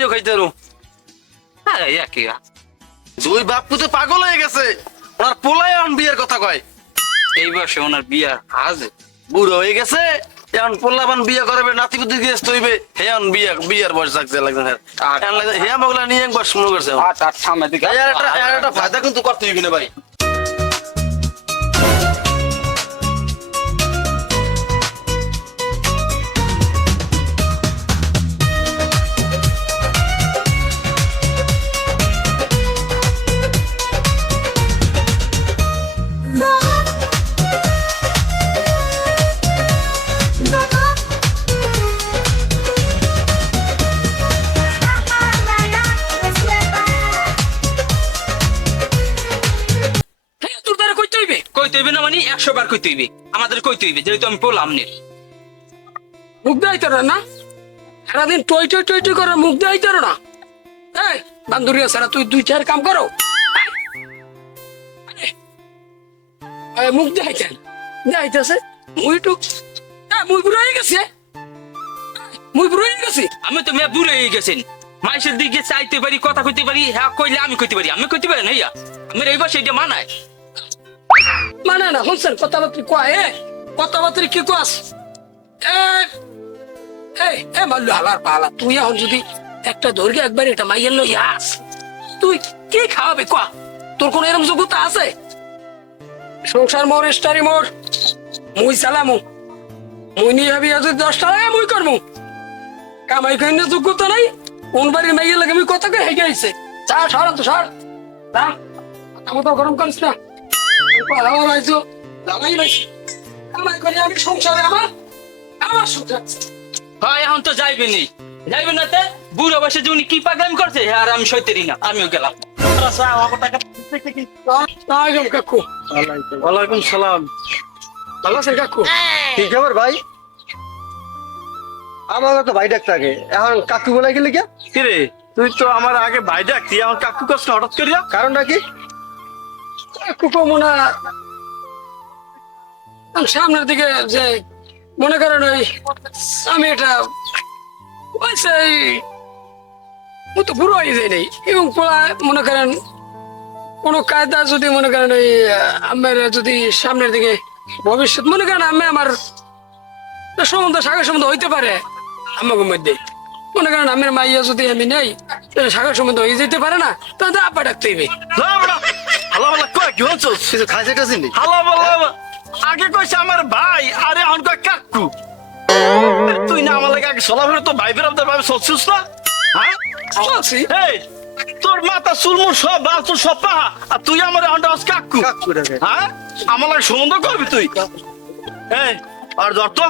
মাইরো খাইতে রু আরে একই দুই বাপু তো পাগল হয়ে গেছে। ওনার পোলাই এখন বিয়ের কথা কয়। এই বয়সে ওনার বিয়া আজ বুড়ো হয়ে গেছে। এখন পোল্লাবান বিয়ে করবে নাতি বুদ্ধি দিয়ে তৈবে হেয়ান বিয়ে বিয়ের বয়স লাগছে লাগছে আর- হেয়া মগলা নিয়ে একবার শুরু করছে। এর একটা একটা ফায়দা কিন্তু করতে হইবে না ভাই। কইতে হইবে না মানে একশো বার কইতে হইবে। আমাদের কইতে হইবে যেহেতু আমি বললাম নি। মুখ দেয় তোর না? সারাদিন টই টই টই টই করে মুখ দেয় তোর না? এই বান্ধবী সারা তুই দুই চার কাম করো। মুখ দেয় কেন দেখাইতেছে মুই টুক মুই বুড়ো হয়ে গেছে। মুই বুড়ো হয়ে গেছি। আমি তো মেয়ে বুড়ে হয়ে গেছেন মানুষের দিকে চাইতে পারি কথা কইতে পারি হ্যাঁ কইলে আমি কইতে পারি। আমি কইতে পারি না ইয়া। আমার এই বয়সে মানায়। মানে না শুনছেন কথাবার্তা কোয়া, এ? কি কোয়াস এ মাল্লু হালার পালা, তুই এখন যদি একটা দৈর্ঘ্য একবার এটা মাইয়ের লই আস, তুই কি খাওয়াবে কোয়া তোর কোন এরকম যোগ্যতা আছে? সংসার মোর, স্টারি মোর, মুই চালামু। মুই নিয়ে যাবি যদি দশ টাকা মুই করমু। কামাই করি না যোগ্যতা নাই, কোন বাড়ির মাইয়ের লাগে আমি কথা কই হেগে আইছে। চা সর তো সর আমার তো গরম করিস না। করি আমি সংসারে আমার আমার সংসার হয় এখন তো যাইবে নি। যাইবে না তে? বুড়ো বয়সে যে উনি কি পাগলামি করছে? আর আমি সইতেরি না আমিও গেলাম। কাকু। ওয়ালাইকুম সালাম। ভালো আছেন কাকু? কি খবর ভাই? আমার তো ভাই ডাকতে আগে এখন কাকু বলে গেলি কে? কিরে? তুই তো আমার আগে ভাই ডাকতি আমার কাকু কষ্ট হঠাৎ করিয়া? কারণটা কি? কাকু কো মনে সামনের দিকে যে মনে করেন ওই আমি এটা তো বুড়ো হয়ে যায় নেই। এবং মনে করেন কোনো কায়দা যদি মনে করেন ওই আমার যদি সামনের দিকে ভবিষ্যৎ, মনে করেন আমি আমার সম্বন্ধ শাখা সম্বন্ধ হইতে পারে আমাকে মধ্যে। মনে করেন আমার মাইয়া যদি আমি নেই শাখা সম্বন্ধ হয়ে যেতে পারে না, তাহলে আপা ডাকতে হইবে। হালা বলা কয় কি হচ্ছস কিছু খাইছে টাছি নি? হালা বলা আগে কইছে আমার ভাই আরে এখন কয় কাকু। তুই না আমার লাগে আগে সলা তো ভাই বেরাম ভাবে চলছিস না? হ্যাঁ? এই তোর মাথা চুলমুর সব বাল তোর সব পাহা। আর তুই আমার এখন ডাকস কাকু। হ্যাঁ? আমার লাগে সম্বন্ধ করবি তুই? এই আর ধর তো।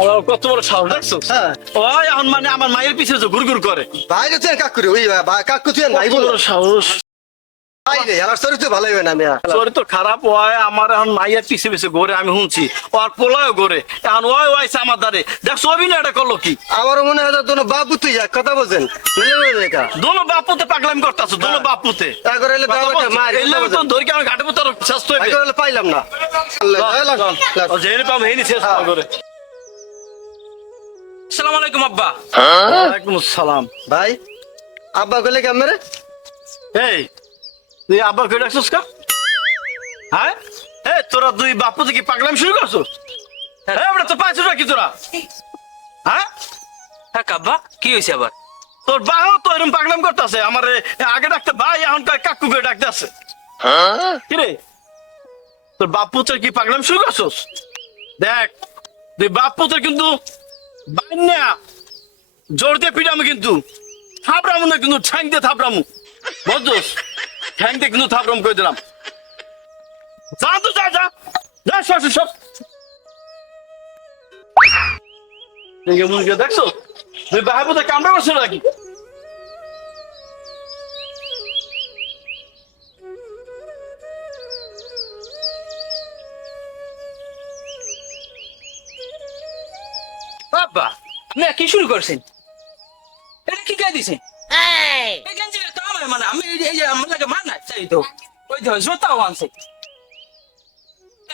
আল্লাহ, কত বড় সাহস দেখছ হ্যাঁ। ওই এখন মানে আমার মায়ের পিছে যে ঘুরঘুর করে। ভাই তুই কাকু রে ওই কাকু তুই ভাই কত সাহস। আমার খারাপ হয় আমার এখন মাইয়ের পিছে পিছে ঘুরে আমি শুনছি। ওর পোলাও ঘুরে এখন ওই ওয়াইছে আমার দ্বারে। দেখছ অভিনয়টা করল কি? আমারও মনে হয় তোর বাবু তুই এক কথা বলছেন। দোনো বাপুতে পাগলামি করতেছো দোনো বাপুতে। তারপরে এলে তাও একটা মার এই লোক তো ধরে আমার ঘাটে পাইলাম না। জেনে পাম হেনি শেষ হ্যাঁ। করে আসসালামু আলাইকুম আব্বা। ওয়ালাইকুম আসসালাম। ভাই আব্বা গেলে কেমন রে? এই তুই আব্বা কে ডাকছিস কা? হ্যাঁ? এ তোরা দুই বাপু কি পাগলামি শুরু করছ? হ্যাঁ আমরা তো পাইছো নাকি তোরা? হ্যাঁ? হ্যাঁ কাব্বা কি হয়েছে আবার? তোর বাহাও তো এরকম পাগলাম করতেছে। আমার আগে ডাকতে ভাই এখন কাকু করে ডাকতে আছে। কি রে? তোর বাপ পুত্র কি পাগলাম শুরু করছস? দেখ তুই বাপ পুত্র কিন্তু বাইনা জোর পিটামু কিন্তু। থাপড়ামু না কিন্তু, ঠ্যাং থাপড়ামু। বুঝছস ঠ্যাং কিন্তু থাপড়াম করে দিলাম। যা তো যা যা। যা সব সব দেখছ? তুই বাহার পুত্র কামড়া করছ নাকি? আপনি কি শুরু করছেন? এটা কি গায়ে দিছেন? এই! গেঞ্জি তো আমার মানে আমি এই যে- আমার লাগে মানা চাই তো। ওই তো জোতাও আনছে।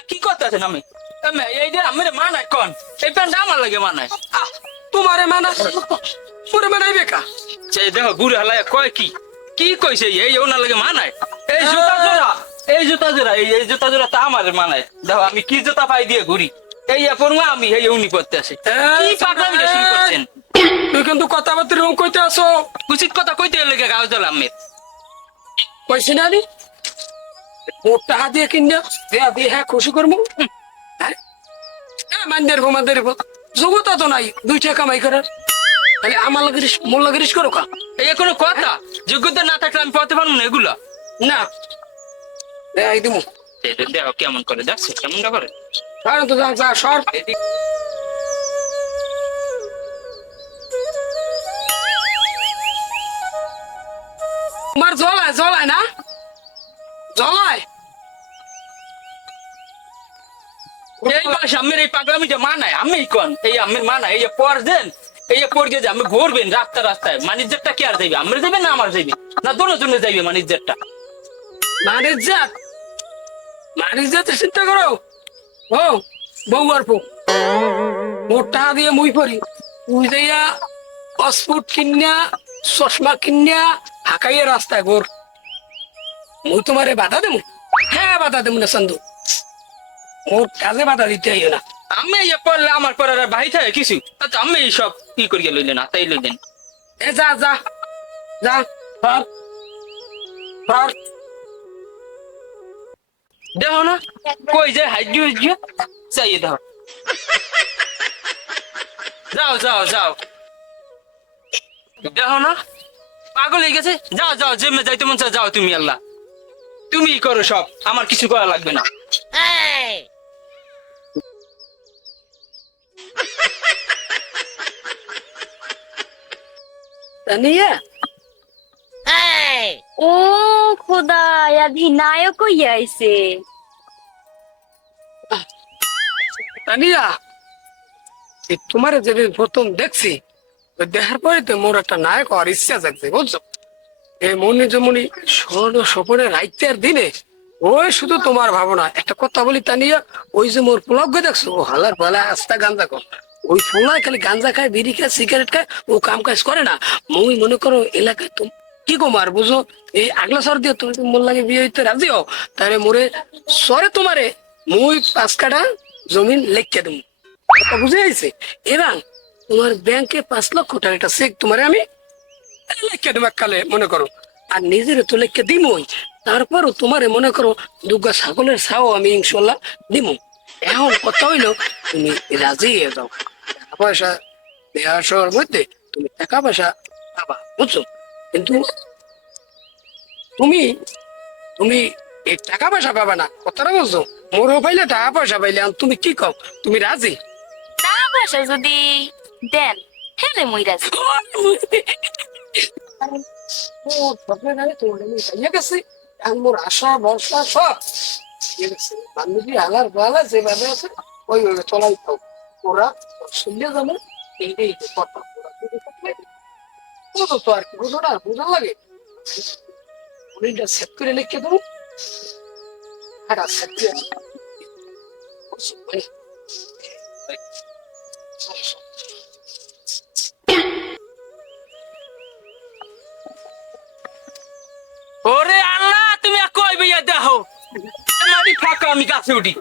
কি আমি? এই যে আমার মানায় কোন? এই প্যান্টটা আমার লাগে মানায় আহ তোমারে মানা পুরে মানাই বেকা। সেই দেখো ঘুরে হালায় কয় কি? কি কইছে? এই ওনার লাগে মানায় এই জুতা জোড়া এই জুতা জোড়া এই এই জুতা জোড়া তা আমার মানায় দেখো আমি কি জুতা পাই দিয়ে ঘুরি? এই এখন আমি এই উনি করতে আসি। কি পাগলামি শুরু করছেন? তুই কিন্তু কথাবার্তা রুম কইতে আসো। উচিত কথা কইতে লেগে কইছি না নি মোট টাকা দিয়ে কিনা দেয়া দিয়ে হ্যাঁ খুশি করব। মান্দের ভো যোগ্যতা তো নাই দুই টাকা কামাই করার। তাহলে আমার লাগিস মোর লাগিস করো কা। এই কোনো কথা? যোগ্যতা না থাকলে আমি পড়তে পারব না এগুলা? না। দিমু। এই যে দেখো কেমন করে দেখছ? কেমনটা করে? কারণ তো যা সর তোমার জলায় জলায় না? জলায় এই বয়স আমের এই পাগলামিটা মানায় আমি কোন? এই আমের মানায়, এই পর দেন, এই পর যে আমি ঘুরবেন রাস্তা রাস্তায় মানিজ্জারটা কি আর যাইবে আমরা যাবে না আমার যাইবে না দোনো জন্য যাইবে মানিজ্জারটা মানিস জাত মানিস জাত চিন্তা করো। ও বউ আর পো মোট টাকা দিয়ে মুই পড়ি তুই যাইয়া পাসপোর্ট কিনিয়া চশমা কিনিয়া হাকাইয়া রাস্তায় গোর মুই তোমারে বাধা দেবো হ্যাঁ বাধা দেবো না সন্ধু মোর কাজে বাধা দিতে আইও না। আমি এই পড়লে আমার পড়ার ভাই থাকে কিছু? তো আমি সব কি করিয়া লইলেন না তাই লইলেন। এ যা যা যা ধর ধর। দেখো না কই যে হাইজু হাইজু চাই দেখো। যাও যাও যাও। দেখো না পাগল হয়ে গেছে। যাও যাও যেমনি যাইতে মন চায় যাও তুমি আল্লাহ। তুমি করো সব আমার কিছু করা লাগবে না। নিয়ে ও খোদা অধিনায়ক তানিয়া প্রথম দেখছি দেখার পরে তো মোর একটা নায়ক ইচ্ছা জাগছে, বুঝছ? মনে যেমনি স্বর্ণ রাইতের দিনে, ওই শুধু তোমার ভাবনা। একটা কথা বলি তানিয়া, ওই যে মোর পুলক দেখছ, ও হালার পালা আস্তা গাঞ্জা কর। ওই পোলায় খালি গাঞ্জা খায়, বিড়ি খায়, সিগারেট খায়, ও কাম কাজ করে না। মুই মনে করো এলাকায় তুমি কি কুমার বুঝো এই আগলা সর দিয়ে তুমি মোর লাগে বিয়ে হইতে রাজি হও। তাহলে মোরে সরে তোমারে মুই পাঁচ কাটা জমিন লেখকে দেবো বুঝে আইছে এবং তোমার ব্যাংকে পাঁচ লক্ষ টাকা একটা চেক তোমারে আমি লেখকে দেবো কালে মনে করো আর নিজের তো লেখকে দিমই। তারপরও তোমারে মনে করো দুর্গা ছাগলের ছাও আমি ইনশাল্লাহ দিমু। এখন কথা হইল তুমি রাজি হয়ে যাও টাকা পয়সা দেওয়া সবার মধ্যে তুমি টাকা পয়সা পাবা বুঝছ কিন্তু তুমি তুমি এই টাকা পয়সা পাবা না কথাটা বুঝছ? মোরও পাইলে টাকা পয়সা পাইলে তুমি কি কও? তুমি রাজি? টাকা পয়সা যদি দেন হেলে মুই রাজি। মোর আশা ভরসা সব। বান্ধবী আলার বালা যেভাবে আছে ওইভাবে চলাই থাও ওরা শুনলে যাবে এইটাই কথা। তো আর কি বুঝো না বুঝা লাগে সেট করে লিখে দেবো। ওরে আল্লাহ, তুমি কই বইয়া দেখো মারি ফাঁকা, আমি গাছে উঠি